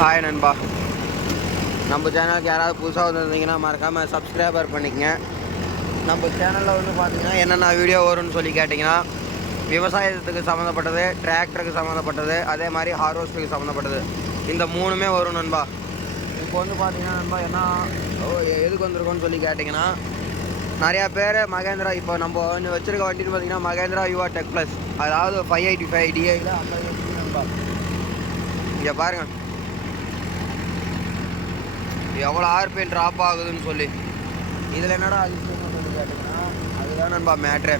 Hi நண்பா. நம்ம சேனலுக்கு யாராவது புதுசாக வந்துருந்தீங்கன்னா மறக்காமல் சப்ஸ்கிரைபர் பண்ணிக்கங்க. நம்ம சேனலில் வந்து பார்த்தீங்கன்னா என்னென்ன வீடியோ வரும்னு சொல்லி கேட்டிங்கன்னா விவசாயத்துக்கு சம்மந்தப்பட்டது டிராக்டருக்கு சம்மந்தப்பட்டது அதே மாதிரி ஹார்வெஸ்ட்டுக்கு சம்மந்தப்பட்டது. இந்த மூணுமே வரும் நண்பா. இப்போ வந்து பார்த்தீங்கன்னா நண்பா என்ன ஓ, எதுக்கு வந்திருக்கோன்னு சொல்லி கேட்டிங்கன்னா நிறையா பேர் மகேந்திரா இப்போ நம்ம வந்து வச்சிருக்க வண்டின்னு பார்த்தீங்கன்னா மகேந்திரா யுவா டெக் ப்ளஸ் அதாவது ஃபைவ் எயிட்டி ஃபைவ் டிஐயில் ஐம்பது நண்பா. இங்கே பாருங்கள் எவ்வளோ ஆர்பிஎம் ட்ராப் ஆகுதுன்னு சொல்லி. இதில் என்னடா அதிசயம்னு சொல்லி கேட்டிங்கன்னா அதுதான் நண்பா மேட்ரு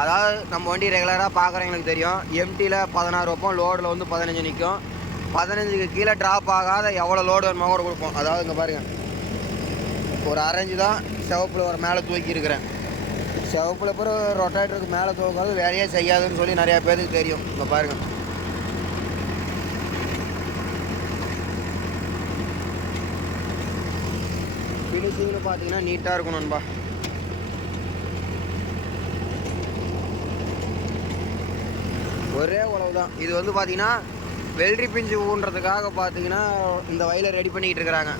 அதாவது நம்ம வண்டி ரெகுலராக பார்க்குறவங்களுக்கு தெரியும். எம்டியில் பதினாறு வைப்போம் லோடில் வந்து பதினஞ்சு நிற்கும் பதினஞ்சுக்கு கீழே ட்ராப் ஆகாத எவ்வளோ லோடு வேணுமோ கூட கொடுப்போம். அதாவது இங்கே பாருங்கள் ஒரு அரைஞ்சு தான் சிவப்பில் ஒரு மேலே தூக்கி இருக்கிறேன். சிவப்பில் பிறகு ரொட்டேட்டருக்கு மேலே தூக்காது வேலையே செய்யாதுன்னு சொல்லி நிறையா பேருக்கு தெரியும். இங்கே பாருங்கள் ஃபினிஷிங்னு பார்த்தீங்கன்னா நீட்டாக இருக்கும் நண்பா. ஒரே உழவு தான் இது வந்து பார்த்தீங்கன்னா வெள்ளரி பிஞ்சு ஊன்றதுக்காக பார்த்தீங்கன்னா இந்த வயலை ரெடி பண்ணிக்கிட்டு இருக்கிறாங்க.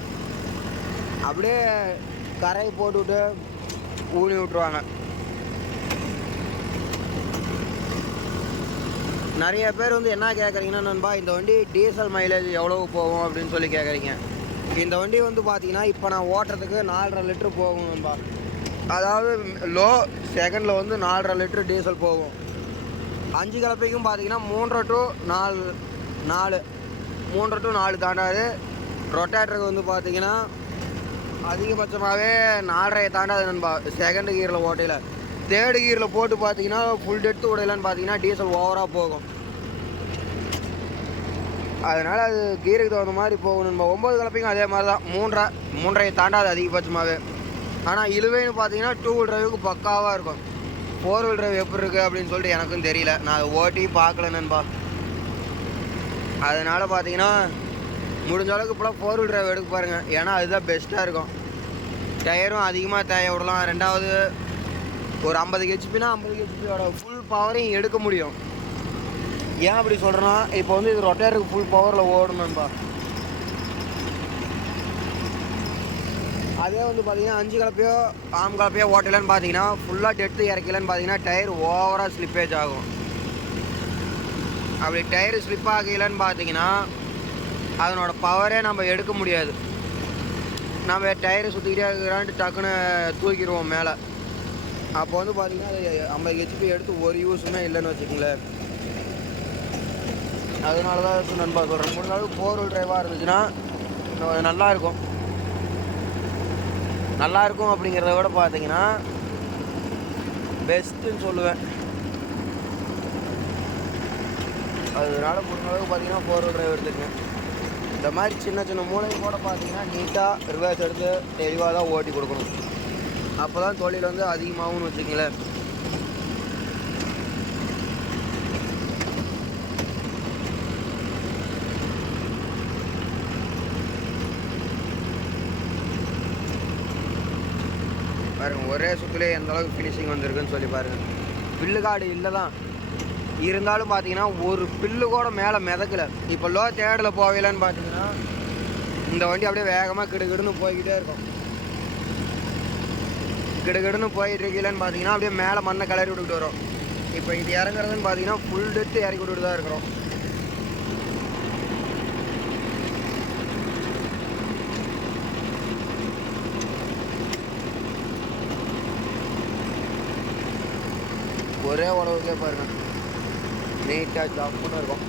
அப்படியே கரை போட்டுவிட்டு ஊனி விட்ருவாங்க நிறைய பேர் வந்து என்ன கேட்குறீங்கன்னா நண்பா இந்த வண்டி டீசல் மைலேஜ் எவ்வளோ போகும் அப்படின்னு சொல்லி கேட்குறீங்க. இந்த வண்டி வந்து பார்த்தீங்கன்னா இப்போ நான் ஓட்டுறதுக்கு நாலரை லிட்டரு போகும் நண்பா. அதாவது லோ செகண்டில் வந்து நாலரை லிட்டரு டீசல் போகும். அஞ்சு கலப்பைக்கும் பார்த்தீங்கன்னா மூன்றரை டு நாலு நாலு. மூன்றரை டு நாலு தாண்டாது. ரொட்டேட்டருக்கு வந்து பார்த்தீங்கன்னா அதிகபட்சமாகவே நாலரை தாண்டாது நண்பா செகண்ட் கியரில் ஓட்டையில். தேர்டு கியரில் போட்டு பார்த்தீங்கன்னா ஃபுல் டெத்து உடையலன்னு பார்த்தீங்கன்னா டீசல் ஓவராக போகும். அதனால் அது கீருக்கு தகுந்த மாதிரி போகும் நம்ம ஒம்பது கலப்பையும் அதே மாதிரி தான். மூன்றரை மூன்றரை தாண்டாது அதிகபட்சமாகவே ஆனால் இழுவைன்னு பார்த்தீங்கன்னா டூ வீல் டிரைவுக்கு பக்காவாக இருக்கும். ஃபோர் வீல் டிரைவ் எப்படி இருக்குது அப்படின்னு சொல்லிட்டு எனக்கும் தெரியல. நான் அதை ஓட்டி பார்க்கல நண்பா. அதனால் பார்த்தீங்கன்னா முடிஞ்ச அளவுக்கு இப்போலாம் ஃபோர் வீல் டிரைவ் எடுக்க பாருங்கள் ஏன்னா அதுதான் பெஸ்ட்டாக இருக்கும். டயரும் அதிகமாக தேய விடலாம். ரெண்டாவது ஒரு ஐம்பது ஹெச்பினா ஐம்பது ஹெச்பியோட ஃபுல் பவரையும் எடுக்க முடியும். ஏன் அப்படி சொல்கிறேன்னா இப்போ வந்து இது ரொட்டேருக்கு ஃபுல் பவரில் ஓடணும்பா அதே வந்து பார்த்தீங்கன்னா அஞ்சு கலப்பையோ ஆம் கலப்பையோ ஓட்டலன்னு பார்த்தீங்கன்னா ஃபுல்லாக டெட்டு இறக்கலன்னு பார்த்தீங்கன்னா டயர் ஓவராக ஸ்லிப்பேஜ் ஆகும். அப்படி டயர் ஸ்லிப் ஆகலைன்னு பார்த்தீங்கன்னா அதனோட பவரே நம்ம எடுக்க முடியாது. நம்ம டயரை சுற்றிக்கிட்டே இருக்கிறான்ட்டு டக்குன்னு தூக்கிடுவோம் மேலே. அப்போ வந்து பார்த்தீங்கன்னா அது ஐம்பது ஹெச்பி எடுத்து ஒரு யூஸுமே இல்லைன்னு வச்சுக்கோங்களேன். அதனால தான் நண்பா சொல்கிறேன் மூணு நாள் ஃபோர் வீல் டிரைவாக இருந்துச்சுன்னா நல்லாயிருக்கும் நல்லா இருக்கும். நல்லா இருக்கும் அப்படிங்கிறத விட பார்த்தீங்கன்னா பெஸ்ட்டுன்னு சொல்லுவேன். அதனால முடிஞ்ச அளவுக்கு பார்த்தீங்கன்னா ஃபோர் வீல் டிரைவ் எடுத்துக்கேன் இந்த மாதிரி சின்ன சின்ன மூளையும் கூட பார்த்தீங்கன்னா நீட்டாக ரிவர்ஸ் எடுத்து தெளிவாக தான் ஓட்டி கொடுக்கணும். அப்போ தான் தொழில் வந்து அதிகமாகும்னு வச்சுக்கங்களேன். பாருங்க ஒரே சுற்றுலேயே எந்த அளவுக்கு ஃபினிஷிங் வந்திருக்குன்னு சொல்லி பாருங்க. பில்லு காடு இல்லை தான். இருந்தாலும் பார்த்தீங்கன்னா ஒரு பில்லு கூட மேலே மிதக்கல. இப்போ லோ தேடில் போகலன்னு பார்த்தீங்கன்னா இந்த வண்டி அப்படியே வேகமாக கிடுகிடுன்னு போய்கிட்டே இருக்கும். கிடுகிடுன்னு போயிட்டு இருக்கீங்கன்னு பார்த்தீங்கன்னா அப்படியே மேலே மண்ணை கிளறி விட்டுக்கிட்டு வரும். இப்போ இது இறங்குறதுன்னு பார்த்தீங்கன்னா ஃபுல் டெத்து இறக்கி விட்டுட்டு தான் இருக்கிறோம். ஒரே உடவுக்கே பாருங்க. நீட்டாக ஜாப்புன்னு இருக்கும்.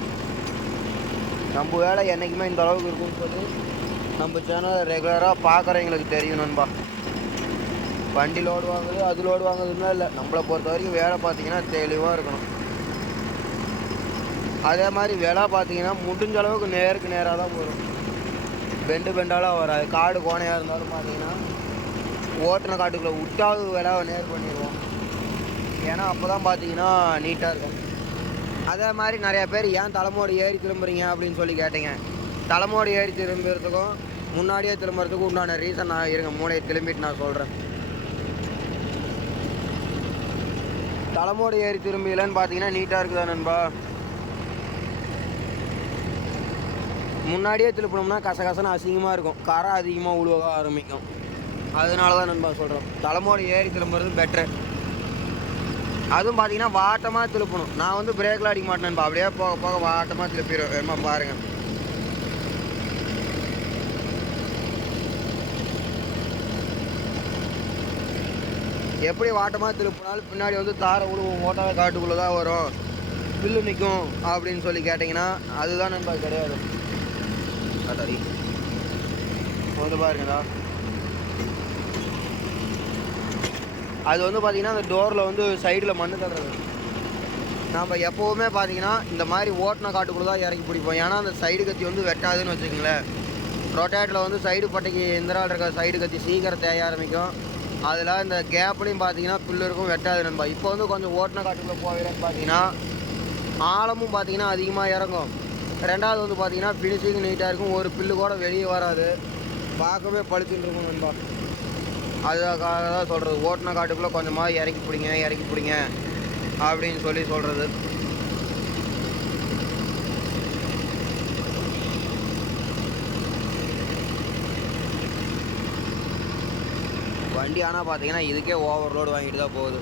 நம்ம வேலை என்றைக்குமே இந்த அளவுக்கு இருக்கும்னு சொல்லி நம்ம சேனலை ரெகுலராக பார்க்குறவங்களுக்கு தெரியும் நண்பா. வண்டி லோடு வாங்குது அது லோடு வாங்குதுன்னா இல்லை. நம்மளை பொறுத்த வரைக்கும் வேலை பார்த்தீங்கன்னா தெளிவாக இருக்கணும். அதே மாதிரி விலை பார்த்தீங்கன்னா முடிஞ்ச அளவுக்கு நேருக்கு நேராக தான் வரும் பெண்டு பெண்டாலாம் வராது. காடு கோணையாக இருந்தாலும் பார்த்தீங்கன்னா ஓட்டின காட்டுக்குள்ளே விட்டாவது விலை நேர் பண்ணிடுவோம். ஏன்னா அப்போ தான் பார்த்தீங்கன்னா நீட்டாக இருக்கும். அதே மாதிரி நிறைய பேர் ஏன் தலைமோடு ஏறி திரும்புறீங்க? அப்படின்னு சொல்லி கேட்டீங்க. தலைமோடு ஏறி திரும்புறதுக்கும் முன்னாடியே திரும்புறதுக்கும் உண்டான ரீசன் நான் இருங்க மூளையை திரும்பிட்டு நான் சொல்கிறேன் தலைமோடு ஏறி திரும்பியலன்னு பார்த்தீங்கன்னா நீட்டாக இருக்குதா நண்பா? முன்னாடியே திருப்பினோம்னா கசகசன்னு அசிங்கமாக இருக்கும். கரை அதிகமாக உழுவ ஆரம்பிக்கும். அதனால தான் நண்பா சொல்கிறோம் தலைமோடு ஏறி திரும்புறது பெட்ரு அதுவும் பார்த்தீங்கன்னா வாட்டமாக திருப்பணும். நான் வந்து பிரேக்கில் அடிக்க மாட்டேன் அப்படியே போக போக வாட்டமாக திருப்பிடுவேன் வேணுமா பாருங்கள் எப்படி வாட்டமாக திருப்பினாலும் பின்னாடி வந்து தாரை உழுவும். ஓட்டாவை காட்டுக்குள்ளே தான் வரும். பில்லு நிற்கும் அப்படின்னு சொல்லி கேட்டிங்கன்னா அதுதான் நண்பா கிடையாது. அதாரி வந்து பாருங்கடா. அது வந்து பார்த்தீங்கன்னா அந்த டோரில் வந்து சைடில் மண்ணு தடுறது. நம்ம எப்போவுமே பார்த்தீங்கன்னா இந்த மாதிரி ஓட்டின காட்டுக்குள்ளே தான் இறக்கி பிடிப்போம். ஏன்னா அந்த சைடு கத்தி வந்து வெட்டாதுன்னு வச்சுக்கோங்களேன். ரொட்டேட்டில் வந்து சைடு பட்டைக்கு எந்திரால் இருக்க சைடு கத்தி சீக்கிரம் தேய ஆரம்பிக்கும். அதில் இந்த கேப்லையும் பார்த்தீங்கன்னா புல்லு இருக்கும் வெட்டாது நண்பா. இப்போ வந்து கொஞ்சம் ஓட்டின காட்டுக்குள்ளே போகிறேன்னு பார்த்தீங்கன்னா ஆழமும் பார்த்தீங்கன்னா அதிகமாக இறங்கும். ரெண்டாவது வந்து பார்த்தீங்கன்னா ஃபினிஷிங் நீட்டாக இருக்கும். ஒரு பில்லு கூட வெளியே வராது. பார்க்கவே பழுத்துட்டு இருக்கும் நண்பா. அதுக்காக தான் சொல்கிறது ஓட்டின காட்டுக்குள்ளே கொஞ்சமாக இறக்கி பிடிங்க இறக்கி பிடிங்க அப்படின்னு சொல்லி சொல்கிறது வண்டி ஆனால் பார்த்தீங்கன்னா இதுக்கே ஓவர்லோடு வாங்கிட்டு தான் போகுது.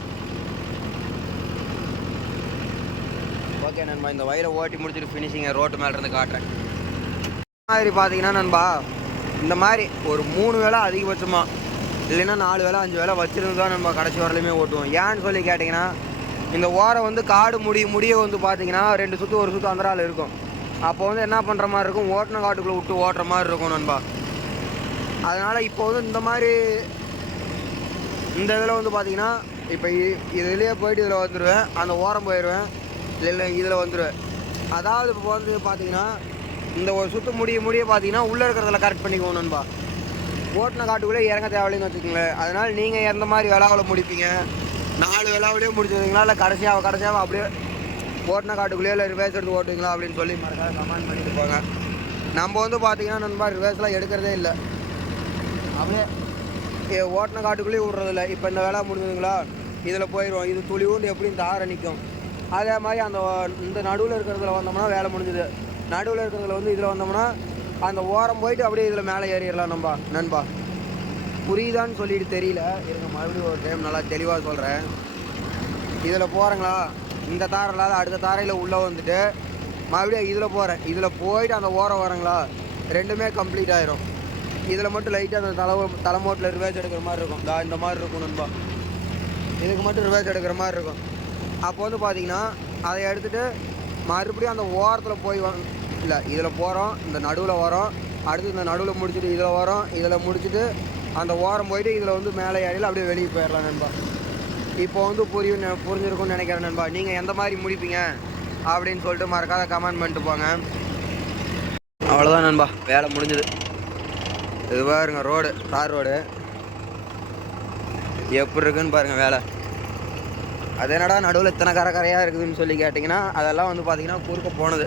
ஓகே நண்பா இந்த வயலை ஓட்டி முடிச்சுட்டு ஃபினிஷிங்கை ரோட்டு மேலேருந்து காட்டுறேன். இந்த மாதிரி பார்த்தீங்கன்னா நண்பா இந்த மாதிரி ஒரு மூணு வேளை அதிகபட்சமாக இல்லைன்னா நாலு வேளை அஞ்சு வேளை வச்சிருந்து தான் நம்ம கடைசி வரலையுமே ஓட்டுவோம். ஏன்னு சொல்லி கேட்டிங்கன்னா இந்த ஓரம் வந்து காடு முடிய முடிய வந்து பார்த்தீங்கன்னா ரெண்டு சுற்று ஒரு சுற்று அந்தரால் இருக்கும். அப்போ வந்து என்ன பண்ணுற மாதிரி இருக்கும்? ஓட்டின காட்டுக்குள்ளே விட்டு ஓட்டுற மாதிரி இருக்கும் நண்பா. அதனால் இப்போ வந்து இந்த மாதிரி இந்த இதில் வந்து பார்த்தீங்கன்னா இப்போ இதுலேயே போயிட்டு இதில் வந்துடுவேன் அந்த ஓரம் போயிடுவேன். இல்லை இதில் வந்துடுவேன் அதாவது இப்போ வந்து பார்த்தீங்கன்னா இந்த ஒரு சுற்று முடிய முடிய பார்த்தீங்கன்னா உள்ளே இருக்கிறதுல கரெக்ட் பண்ணிக்குவோம் நண்பா. ஓட்டின காட்டுக்குள்ளே இறங்க தேவையில்லைன்னு வச்சுக்கோங்களேன். அதனால் நீங்கள் எந்த மாதிரி விளாவில் முடிப்பீங்க. நாலு விளாவிலையும் முடிச்சிருவீங்களா? இல்லை கடைசியாக கடைசியாக அப்படியே ஓட்டின காட்டுக்குள்ளேயே இல்லை ரிவேஸ் எடுத்து ஓட்டுவீங்களா அப்படின்னு சொல்லி மறக்காத கமெண்ட் பண்ணிட்டு போங்க. நம்ம வந்து பார்த்தீங்கன்னா நண்பா ரிவேஸ்லாம் எடுக்கிறதே இல்லை. அப்படியே ஓட்டின காட்டுக்குள்ளேயே விட்றதில்ல இப்போ இந்த வேலை முடிஞ்சதுங்களா இதில் போயிடுவோம். இது துளி எப்படியும் தார நிற்கும் அதே மாதிரி அந்த இந்த நடுவில் இருக்கிறதுல வந்தோம்னா வேலை முடிஞ்சுது. நடுவில் இருக்கிறதுல வந்து இதில் வந்தோம்னா அந்த ஓரம் போயிட்டு அப்படியே இதில் மேலே ஏறிடலாம் நம்பா நண்பா. புரியுதான்னு சொல்லிட்டு தெரியல. இருங்க மறுபடியும் ஒரு டைம் நல்லா தெளிவாக சொல்கிறேன் இதில் போகிறங்களா இந்த தாரை இல்லாத அடுத்த தாரையில் உள்ளே வந்துட்டு மறுபடியும் இதில் போகிறேன் இதில் போயிட்டு அந்த ஓரம் வரங்களா? ரெண்டுமே கம்ப்ளீட் ஆயிரும். இதில் மட்டும் லைட்டாக அந்த தலை தலைமோட்டில் ரிவேஸ் எடுக்கிற மாதிரி இருக்கும். தா இந்த மாதிரி இருக்கும் நண்பா. இதுக்கு மட்டும் ரிவேஸ் எடுக்கிற மாதிரி இருக்கும். அப்போ வந்து பார்த்தீங்கன்னா அதை எடுத்துகிட்டு மறுபடியும் அந்த ஓரத்தில் போய் இல்லை இதில் போகிறோம் இந்த நடுவில் வரோம். அடுத்து இந்த நடுவில் முடிச்சுட்டு இதில் வரோம் இதில் முடிச்சுட்டு அந்த ஓரம் போயிட்டு இதில் வந்து மேலே ஏறியில் அப்படியே வெளியே போயிடலாம் நண்பா. இப்போ வந்து புரியும் புரிஞ்சிருக்கும்னு நினைக்கிறேன் நண்பா. நீங்கள் எந்த மாதிரி முடிப்பீங்க அப்படின்னு சொல்லிட்டு மறக்காத கமெண்ட் பண்ணிட்டு போங்க. அவ்வளோதான் நண்பா வேலை முடிஞ்சது. இது பாருங்க ரோடு தார் ரோடு. எப்படி இருக்குன்னு பாருங்கள் வேலை. அது என்னடா நடுவில் இத்தனை கரை கரையாக இருக்குதுன்னு சொல்லி கேட்டிங்கன்னா அதெல்லாம் வந்து பார்த்தீங்கன்னா குறுக்க போனது.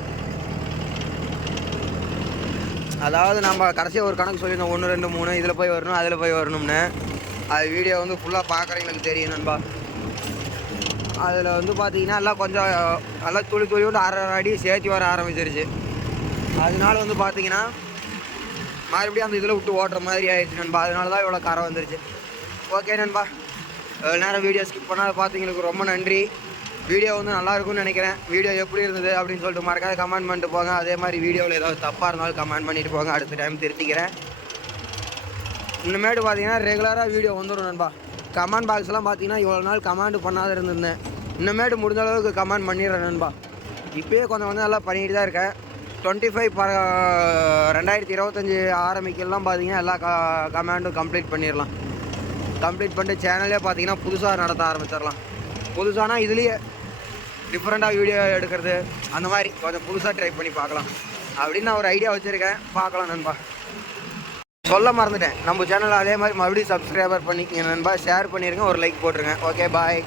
அதாவது நம்ம கடைசியாக ஒரு கணக்கு சொல்லியிருந்தோம். ஒன்று ரெண்டு மூணு இதில் போய் வரணும் அதில் போய் வரணும்னு. அது வீடியோ வந்து ஃபுல்லாக பார்க்குறவங்களுக்கு தெரியும் நண்பா. அதில் வந்து பார்த்தீங்கன்னா எல்லாம் கொஞ்சம் நல்லா துளி துளி விட்டு அரை அரை அடி சேர்த்து வர ஆரம்பிச்சிருச்சு. அதனால வந்து பார்த்தீங்கன்னா மறுபடியும் அந்த இதில் விட்டு ஓட்டுற மாதிரி ஆயிடுச்சு நண்பா. அதனால தான் இவ்வளோ கரை வந்துருச்சு. ஓகே நண்பா. நேரம் வீடியோ ஸ்கிப் பண்ணால் பார்த்தீங்களுக்கு ரொம்ப நன்றி. வீடியோ வந்து நல்லா இருக்கும்னு நினைக்கிறேன். வீடியோ எப்படி இருந்தது அப்படின்னு சொல்லிட்டு மறக்காத கமெண்ட் பண்ணிட்டு போங்க. அதே மாதிரி வீடியோவில் ஏதாவது தப்பாக இருந்தாலும் கமெண்ட் பண்ணிட்டு போங்க. அடுத்த டைம் திருத்திக்கிறேன். இனிமேட்டு பார்த்தீங்கன்னா ரெகுலராக வீடியோ வந்துடும் நண்பா. கமெண்ட் பாக்ஸ்லாம் பார்த்தீங்கன்னா இவ்வளோ நாள் கமெண்ட் பண்ணாத இருந்திருந்தேன். இனிமேட்டு முடிஞ்ச அளவுக்கு கமெண்ட் பண்ணிடுறேன் நண்பா. இப்போயே கொஞ்சம் கொஞ்சம் நல்லா பண்ணிட்டு தான் இருக்கேன். டுவெண்ட்டி ஃபைவ் ப ரெண்டாயிரத்தி இருபத்தஞ்சி ஆரம்பிக்கலாம் பார்த்தீங்கன்னா எல்லா க கமெண்டும் கம்ப்ளீட் பண்ணிடலாம். கம்ப்ளீட் பண்ணிட்டு சேனலே பார்த்தீங்கன்னா புதுசாக நடத்த ஆரம்பிச்சிடலாம். புதுசானா இதுலேயே டிஃப்ரெண்ட்டாக வீடியோ எடுக்கிறது அந்த மாதிரி கொஞ்சம் புதுசாக ட்ரை பண்ணி பார்க்கலாம். அப்படின்னு நான் ஒரு ஐடியா வச்சுருக்கேன். பார்க்கலாம் நண்பா. சொல்ல மறந்துட்டேன். நம்ம சேனல் அதே மாதிரி மறுபடியும் சப்ஸ்கிரைபர் பண்ணிக்கங்க நண்பா ஷேர் பண்ணியிருக்கேன் ஒரு லைக் போட்டுருங்க. Okay bye